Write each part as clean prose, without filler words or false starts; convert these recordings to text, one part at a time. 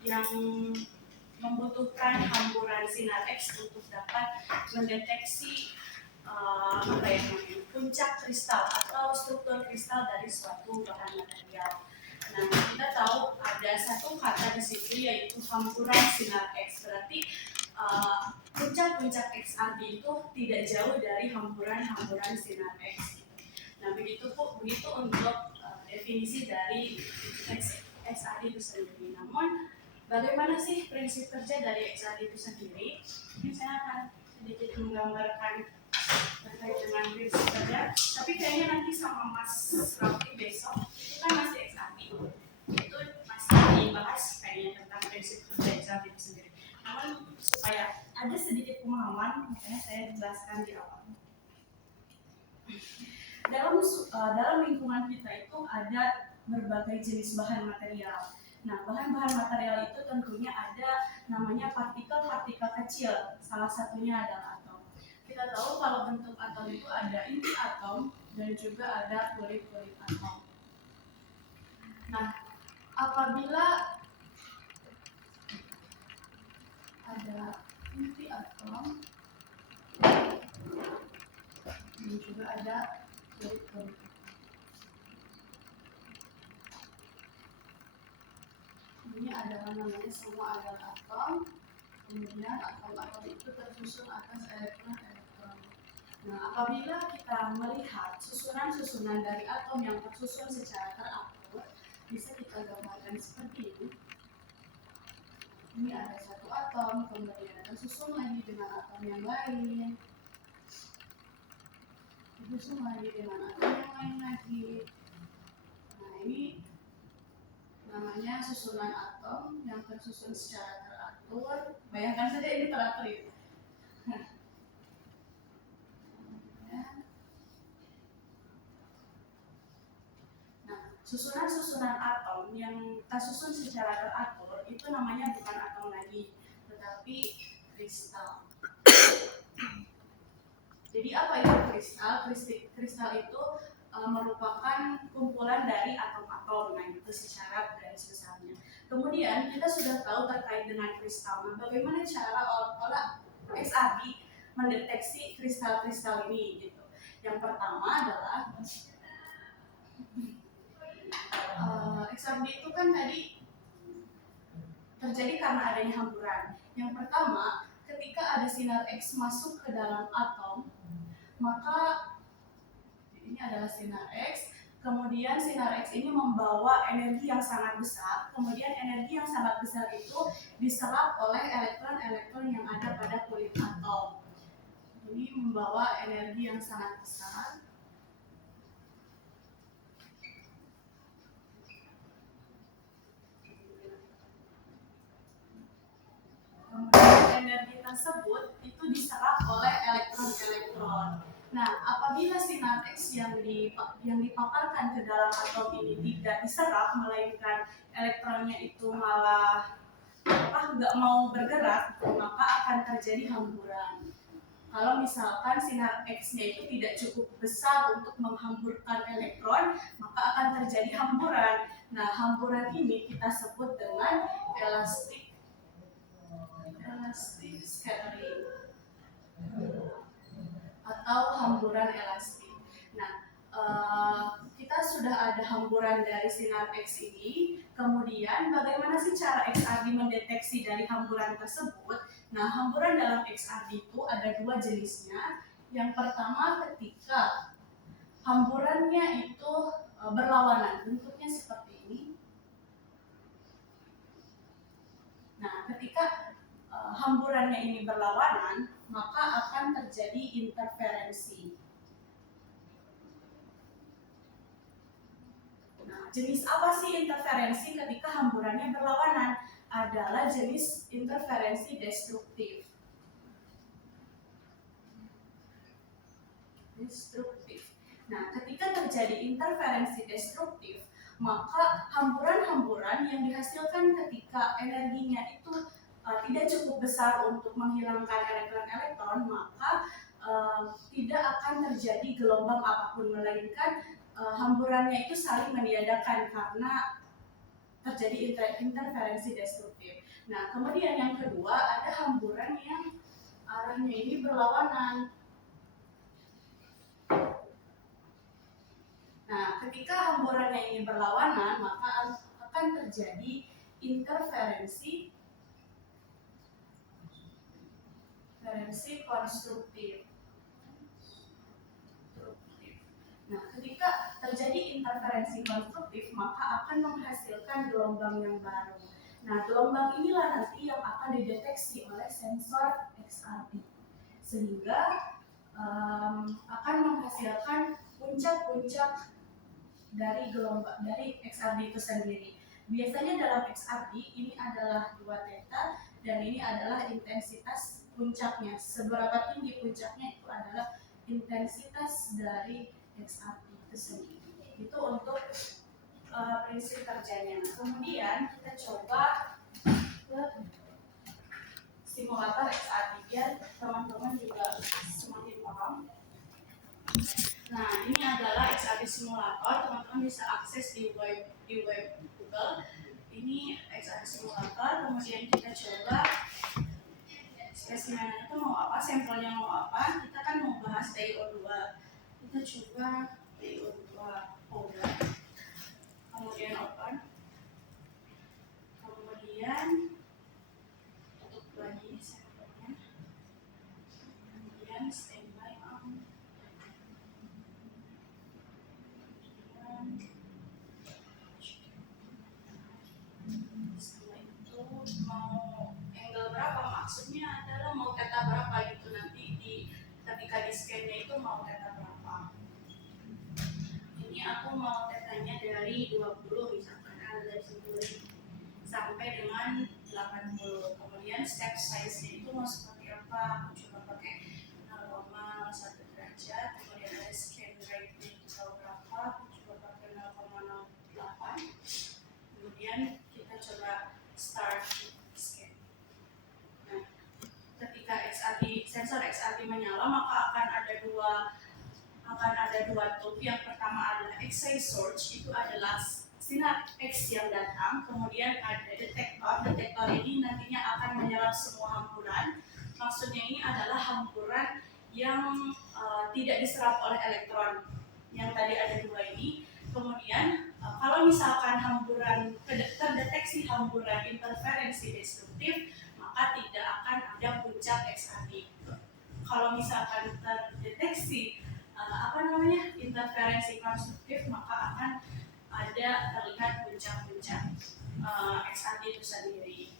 yang membutuhkan hamburan sinar X untuk dapat mendeteksi puncak kristal atau struktur kristal dari suatu bahan material. Nah, kita tahu ada satu kata di situ yaitu hamburan sinar X. Berarti puncak-puncak XRD itu tidak jauh dari hamburan-hamburan sinar X. Nah, begitu untuk definisi dari XRD itu sendiri. Namun, bagaimana sih prinsip kerja dari XRD itu sendiri? Ini saya akan sedikit menggambarkan terkait dengan prinsip kerja. Tapi kayaknya nanti sama Mas Raffi besok itu kan masih XRD. Itu masih dibahas kayaknya tentang prinsip kerja XRD itu sendiri. Namun supaya ada sedikit pemahaman, makanya saya jelaskan di awal. Dalam lingkungan kita itu ada berbagai jenis bahan material. Nah, bahan-bahan material itu tentunya ada namanya partikel-partikel kecil. Salah satunya adalah atom. Kita tahu kalau bentuk atom itu ada inti atom dan juga ada kulit-kulit atom. Nah, apabila ada inti atom dan juga ada kulit-kulit. Ini adalah namanya semua adalah atom. Kemudian atom-atom itu tersusun atas elektron-elektron. Nah, apabila kita melihat susunan-susunan dari atom yang tersusun secara teratur, bisa kita gambarkan seperti ini. Ini ada satu atom, kemudian tersusun lagi dengan atom yang lain. Tersusun lagi dengan atom yang lain lagi. Nah, ini namanya susunan atom yang tersusun secara teratur. Bayangkan saja ini teratur itu. Nah, susunan-susunan atom yang tersusun secara teratur itu namanya bukan atom lagi, tetapi kristal. Jadi apa itu kristal? Kristal itu merupakan kumpulan dari atom-atom, nah itu secara garis besarnya. Kemudian kita sudah tahu terkait dengan kristal. Nah, bagaimana cara XRD mendeteksi kristal-kristal ini gitu. Yang pertama adalah XRD itu kan tadi terjadi karena adanya hamburan. Yang pertama, ketika ada sinar X masuk ke dalam atom, maka ini adalah sinar X. Kemudian sinar X ini membawa energi yang sangat besar. Kemudian energi yang sangat besar itu diserap oleh elektron-elektron yang ada pada kulit atom. Ini membawa energi yang sangat besar. Kemudian energi tersebut itu diserap oleh elektron-elektron. Nah, apabila sinar X yang dipaparkan ke dalam atom ini tidak diserap, melainkan elektronnya itu malah nggak mau bergerak, maka akan terjadi hamburan. Kalau misalkan sinar X-nya itu tidak cukup besar untuk menghamburkan elektron, maka akan terjadi hamburan. Nah, hamburan ini kita sebut dengan elastic scattering atau hamburan elastik. Nah, kita sudah ada hamburan dari sinar X ini. Kemudian bagaimana sih cara XRD mendeteksi dari hamburan tersebut? Nah, hamburan dalam XRD itu ada dua jenisnya. Yang pertama ketika hamburannya itu berlawanan, bentuknya seperti ini. Nah, ketika hamburannya ini berlawanan, maka akan terjadi interferensi. Nah, jenis apa sih interferensi ketika hamburannya berlawanan? Adalah jenis interferensi destruktif. Nah, ketika terjadi interferensi destruktif, maka hamburan-hamburan yang dihasilkan ketika energinya itu tidak cukup besar untuk menghilangkan elektron-elektron, maka tidak akan terjadi gelombang apapun, melainkan hamburannya itu saling meniadakan karena terjadi interferensi destruktif. Nah, kemudian yang kedua ada hamburan yang arahnya ini berlawanan. Nah, ketika hamburannya ini berlawanan, maka akan terjadi interferensi konstruktif. Nah, ketika terjadi interferensi konstruktif, maka akan menghasilkan gelombang yang baru. Nah, gelombang inilah nanti yang akan dideteksi oleh sensor XRD, sehingga akan menghasilkan puncak-puncak dari gelombang dari XRD itu sendiri. Biasanya dalam XRD ini adalah 2 theta dan ini adalah intensitas puncaknya. Seberapa tinggi puncaknya itu adalah intensitas dari XRD itu sendiri. Itu untuk prinsip kerjanya. Kemudian kita coba ke simulator XRD biar teman-teman juga semakin paham. Nah, ini adalah XRD simulator. Teman-teman bisa akses di web Google. Ini XRD simulator. Kemudian kita coba spesimennya itu mau apa, sampelnya mau apa. Kita kan mau bahas TiO2. Kita coba TiO2 powder. Kemudian open. Kemudian tutup lagi sampelnya. Kemudian standby on. Setelah itu mau angle berapa, maksudnya adalah mau theta berapa gitu, nanti ketika di scan-nya itu mau theta berapa. Ini aku mau tetanya dari 20 misalkan, dari 10 sampai dengan 80. Kemudian step size-nya itu mau seperti apa, aku coba pakai 0,1 derajat. Kemudian ada scan rate-nya itu berapa, aku coba pakai 0,08. Kemudian kita coba start scan. Nah, ketika sensor XRD menyala, maka akan ada dua tool. Yang pertama adalah X-ray source, itu adalah sinar X yang datang. Kemudian ada detektor ini nantinya akan menyerap semua hamburan. Maksudnya ini adalah hamburan yang tidak diserap oleh elektron, yang tadi ada 2 ini. Kemudian kalau misalkan hamburan terdeteksi hamburan interferensi destruktif, maka tidak akan ada puncak XRD. Kalau misalkan terdeteksi interferensi konstruktif, maka akan ada terlihat puncak-puncak XRD itu sendiri.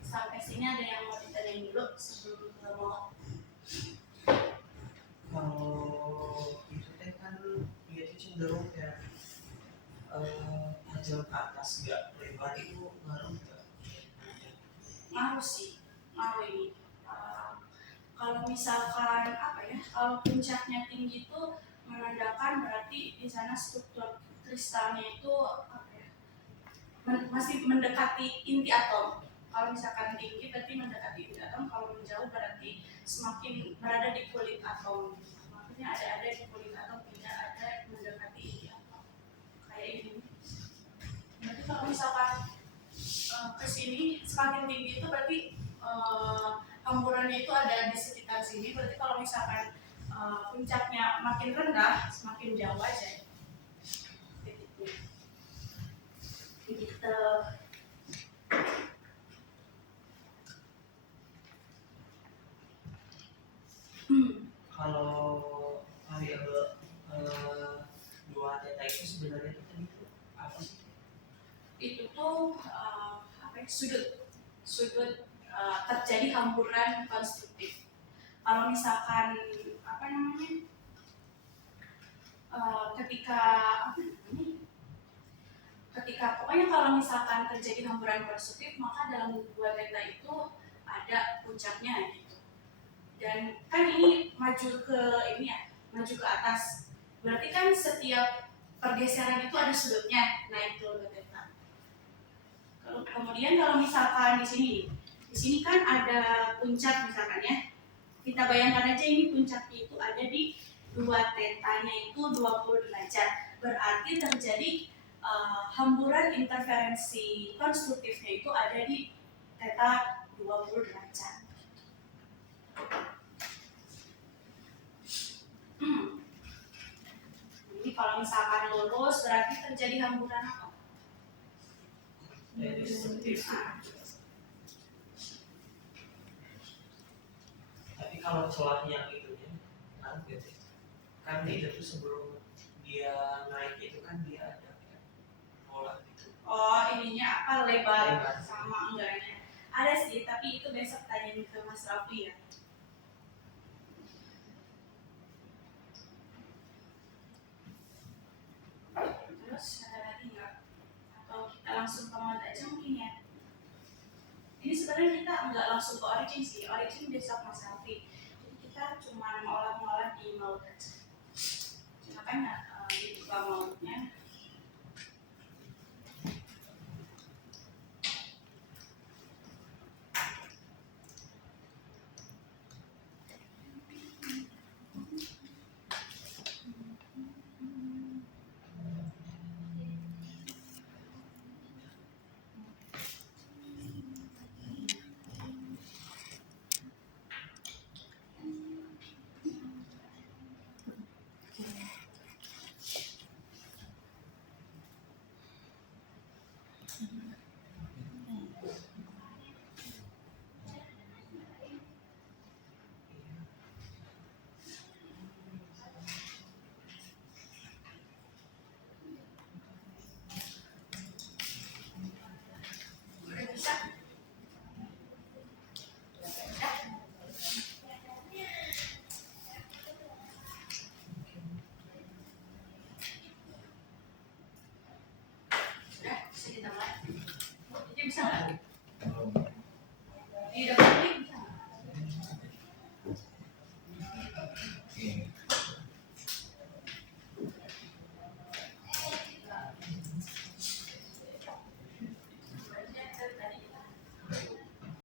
Sampai sini ada yang mau ditanyain dulu sebelum mau? Kalau itu kan dia itu cenderung ya tajam ke atas, nggak lebar, itu ngaruh nggak? Ngaruh sih, ngaruh ini. Kalau misalkan kalau puncaknya tinggi itu menandakan berarti di sana struktur kristalnya itu masih mendekati inti atom. Kalau misalkan tinggi berarti mendekati inti atom, kalau menjauh berarti semakin berada di kulit atom. Maksudnya ada di kulit atom, tidak ada mendekati inti atom. Kayak ini. Berarti kalau misalkan ke sini semakin tinggi itu berarti hamburannya itu ada di sekitar sini. Berarti kalau misalkan puncaknya makin rendah, semakin jauh aja. Gitu. Kalau variabel 2 theta itu sebenarnya itu apa sih? Itu tuh sudut terjadi hamburan konstruktif. Kalau misalkan ketika pokoknya kalau misalkan terjadi hamburan konstruktif, maka dalam 2 theta itu ada puncaknya gitu. Dan kan ini maju ke atas. Berarti kan setiap pergeseran itu ada sudutnya. Nah, itu 2 theta. Kemudian kalau misalkan di sini kan ada puncak misalkan ya. Kita bayangkan aja ini puncaknya itu ada di 2 tetanya itu 20 derajat. Berarti terjadi hamburan interferensi konstruktifnya itu ada di theta 20 derajat. Jadi kalau misalkan lurus berarti terjadi hamburan apa? Destruktif. Tapi kalau celah yang itunya, kan itu tuh sebelum dia naik itu kan dia ada kayak pola gitu. Oh, ininya apa, lebar Lebar. sama enggaknya? Ada sih, tapi itu besok tanyain ke Mas Raffi ya. Terus ada lagi nggak? Atau kita langsung ke mod aja mungkin ya? Ini sebenarnya kita nggak langsung ke origin sih, origin besok Mas Raffi. Jadi kita cuma ngolah-ngolah di mod aja. Makanya dibuka modnya.